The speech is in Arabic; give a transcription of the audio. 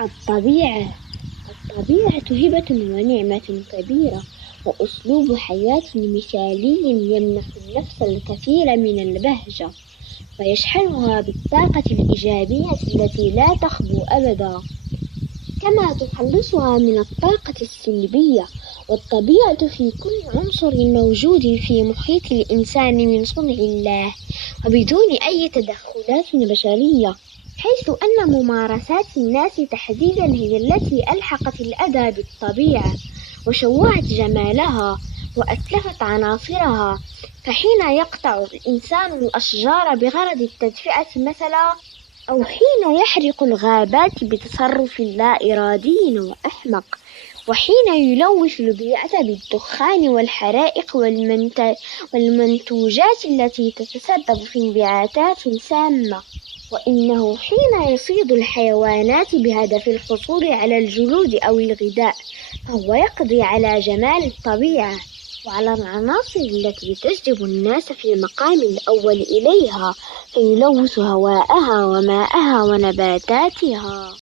الطبيعة هبة ونعمة كبيرة، وأسلوب حياة مثالي يمنح النفس الكثير من البهجة، ويشحنها بالطاقة الإيجابية التي لا تخبو أبدا، كما تخلصها من الطاقة السلبية. والطبيعة في كل عنصر موجود في محيط الإنسان من صنع الله، وبدون أي تدخلات بشرية، حيث أن ممارسات الناس تحديدًا هي التي ألحقت الأذى بالطبيعة وشوهت جمالها وأتلفت عناصرها. فحين يقطع الإنسان الأشجار بغرض التدفئة مثلا، أو حين يحرق الغابات بتصرف لا إرادي وأحمق، وحين يلوث البيئة بالدخان والحرائق والمنتوجات التي تتسبب في انبعاثات سامة، وإنه حين يصيد الحيوانات بهدف الحصول على الجلود أو الغذاء، فهو يقضي على جمال الطبيعة وعلى العناصر التي تجذب الناس في المقام الأول إليها، فيلوث هواءها وماءها ونباتاتها.